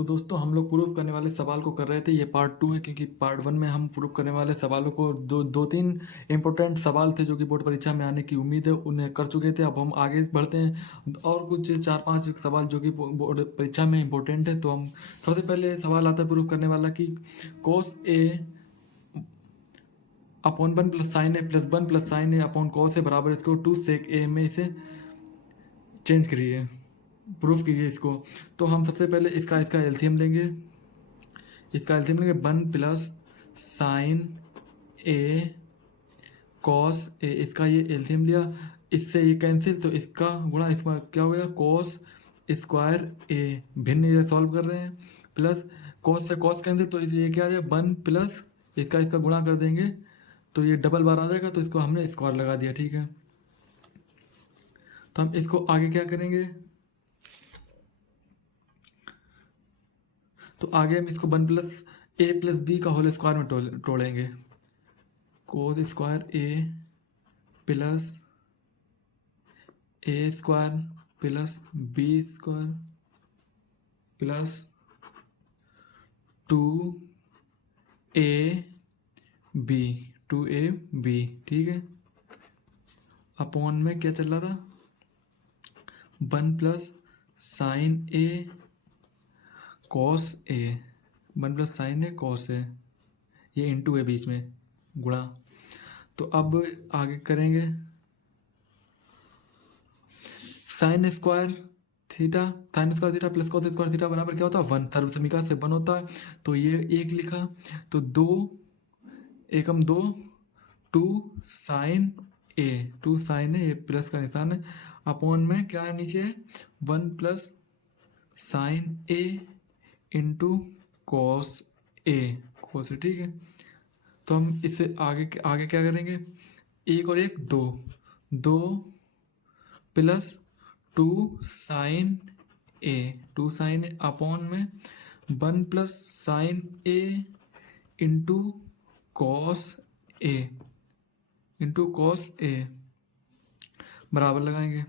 तो दोस्तों हम लोग प्रूफ करने वाले सवाल को कर रहे थे। ये पार्ट 2 है क्योंकि पार्ट 1 में हम प्रूफ करने वाले सवालों को दो तीन इंपॉर्टेंट सवाल थे जो कि बोर्ड परीक्षा में आने की उम्मीद है, उन्हें कर चुके थे। अब हम आगे बढ़ते हैं और कुछ 4-5 सवाल जो कि बोर्ड परीक्षा में इंपॉर्टेंट है। तो हम सबसे पहले सवाल आता है प्रूफ करने वाला कि cos A upon 1 plus sine A plus 1 plus sine A upon cos A बराबर इसको 2 सेक ए में इसे चेंज करिए, प्रूफ कीजिए इसको। तो हम सबसे पहले इसका एलसीएम लेंगे। इसका एलसीएम लेंगे 1 plus sine A cos A, इसका ये एलसीएम लिया, इससे ये कैंसिल, तो इसका गुणा इसका क्या हो गया कॉस स्क्वायर ए, भिन्न ये सॉल्व कर रहे हैं, प्लस कॉस से कॉस कैंसिल, तो ये क्या आ जाएगा 1 प्लस इसका गुणा कर देंगे तो ये डबल बार आ जाएगा, तो इसको हमने स्क्वायर लगा दिया। ठीक है, तो हम इसको आगे क्या करेंगे, तो आगे हम इसको 1 प्लस ए प्लस बी का होल स्क्वायर में तोड़ेंगे। Cos square A plus A square plus B square plus 2ab, ठीक है, अपॉन में क्या चल रहा था 1 plus sine A cos A, 1 plus sine A cos A, ये इंटू है बीच में गुणा। तो अब आगे करेंगे sine square theta plus cos square theta बराबर क्या होता है 1, सर्व समीकरण से 1 होता है, तो ये 1 लिखा, तो 2 एकम 2 2 साइन ए ये प्लस का निशान है, अपॉन में क्या है नीचे 1 plus sine A into cos A, ठीक है। तो हम इससे आगे क्या करेंगे, 1 और 1 2 प्लस 2 साइन ए अपॉन में 1 plus sine A into cos A बराबर लगाएंगे।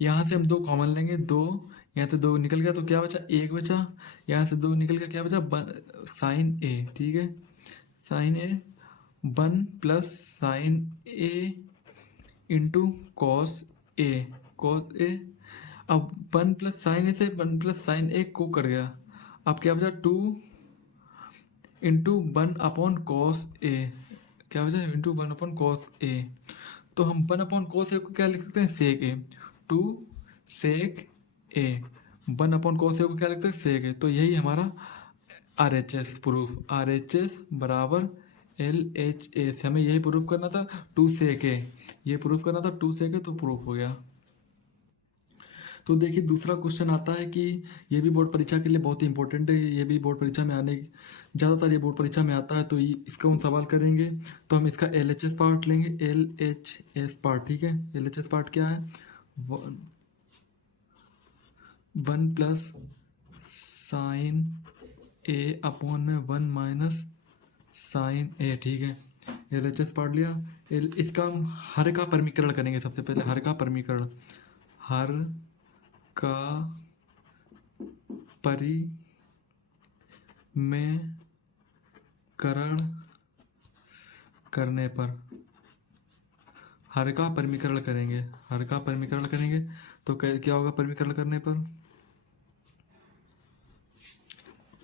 यहाँ से हम 2 कॉमन लेंगे, 2 यहाँ से 2 निकल गया तो क्या बचा 1 बचा, यहाँ से 2 निकल गया क्या बचा साइन ए, ठीक है, sign A 1 plus sine A into cos A अब 1 प्लस साइन ए से 1 प्लस साइन ए को कर गया, अब क्या बचा 2 इंटू 1 अपॉन कॉस ए, क्या बचा इंटू 1 अपॉन कॉस ए। तो हम 1 अपॉन कॉस ए को क्या लिख सकते हैं सेक ए, 2 सेक ए, 1 अपॉन कॉस ए को क्या लिख सकते हैं सेक ए। तो यही हमारा RHS प्रूफ, RHS बराबर LHS, हमें यही प्रूफ करना था 2 सेक ए, ये प्रूफ करना था 2 सेक ए, तो प्रूफ हो गया। तो देखिए दूसरा क्वेश्चन आता है कि ये भी बोर्ड परीक्षा के लिए बहुत ही इंपॉर्टेंट है, ये भी बोर्ड परीक्षा में आने ज़्यादातर ये बोर्ड परीक्षा में आता है, तो इसका हम सवाल करेंगे। तो हम इसका LHS पार्ट लेंगे, LHS पार्ट, ठीक है। LHS पार्ट क्या है 1 प्लस साइन ए अपॉन में 1 माइनस साइन ए, ठीक है, LHS पार्ट लिया। इसका हम हर का परमीकरण करेंगे, सबसे पहले हर का परमीकरण, हर का परिमेयकरण करने पर, हर का परिमेयकरण करेंगे, तो क्या होगा परिमेयकरण करने पर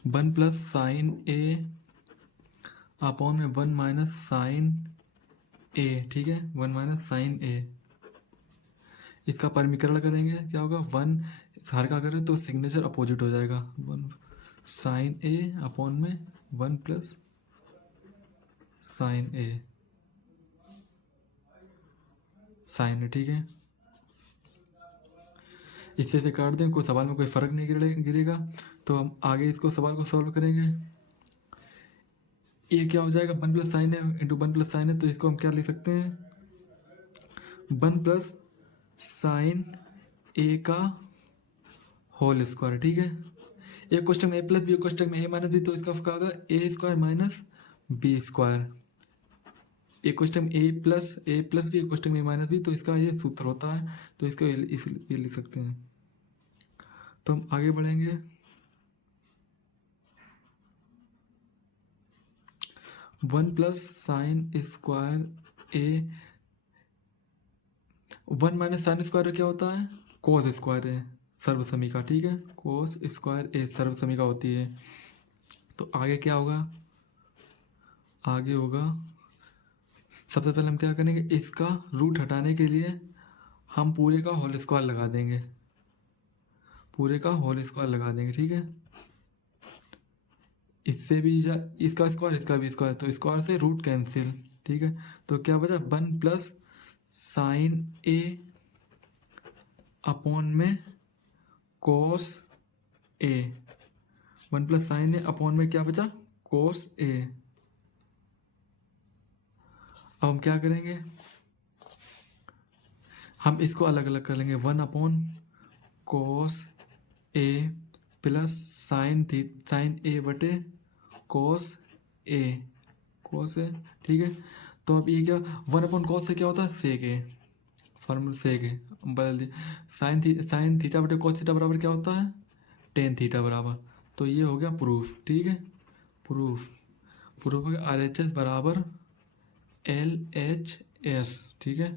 1 प्लस साइन ए अपॉन में 1 माइनस साइन ए, ठीक है, 1 माइनस साइन ए, इसका परिमीकरण करेंगे क्या होगा 1, हर का करें तो सिग्नेचर अपोजिट हो जाएगा, 1 साइन ए अपॉन में 1 प्लस साइन ए, ठीक है। इससे से काट दें, कोई सवाल में कोई फर्क नहीं गिरेगा। तो हम आगे इसको सवाल को सॉल्व करेंगे। ये क्या हो जाएगा 1 प्लस साइन ए इंटू 1 प्लस साइन ए, तो इसको हम क्या लिख सकते हैं 1 प्लस साइन ए का होल स्क्वायर, ठीक है। एक क्वेश्चन में ए प्लस बी, क्वेश्चन में ए माइनस बी, तो इसका क्या होगा ए स्क्वायर माइनस बी स्क्वायर। एक क्वेश्चन में ए प्लस बी, क्वेश्चन में ए माइनस बी, तो इसका ये सूत्र होता है, तो इसका ये लिख सकते हैं। तो हम आगे बढ़ेंगे, वन प्लस साइन स्क्वायर ए, वन माइनस साइन स्क्वायर क्या होता है, कोस स्क्वायर ए सर्वसमीका, ठीक है, कोस स्क्वायर ए सर्वसमीका होती है। तो आगे क्या होगा, आगे होगा सबसे पहले हम क्या करेंगे, इसका रूट हटाने के लिए हम पूरे का होल स्क्वायर लगा देंगे, पूरे का होल स्क्वायर लगा देंगे, ठीक है। इससे भी इसका स्क्वायर इसका भी स्क्वायर, तो स्क्वायर से रूट कैंसिल, ठीक है। तो क्या बचा, one plus sine A upon में कोस ए, one plus sine A upon में क्या बचा, कोस ए। अब हम क्या करेंगे, हम इसको अलग अलग कर लेंगे, वन अपॉन कोस ए प्लस साइन ए बटे कोस ए, कोस ए, ठीक है। तो अब ये क्या, वन अपॉन कोस से क्या होता है, सेक ए, फॉर्मूला सेक ए बदल दिए, साइन थीटा बटे कोस थीटा बराबर क्या होता है, टेन थीटा बराबर। तो ये हो गया प्रूफ, ठीक है, प्रूफ हो गया RHS बराबर LHS, ठीक है।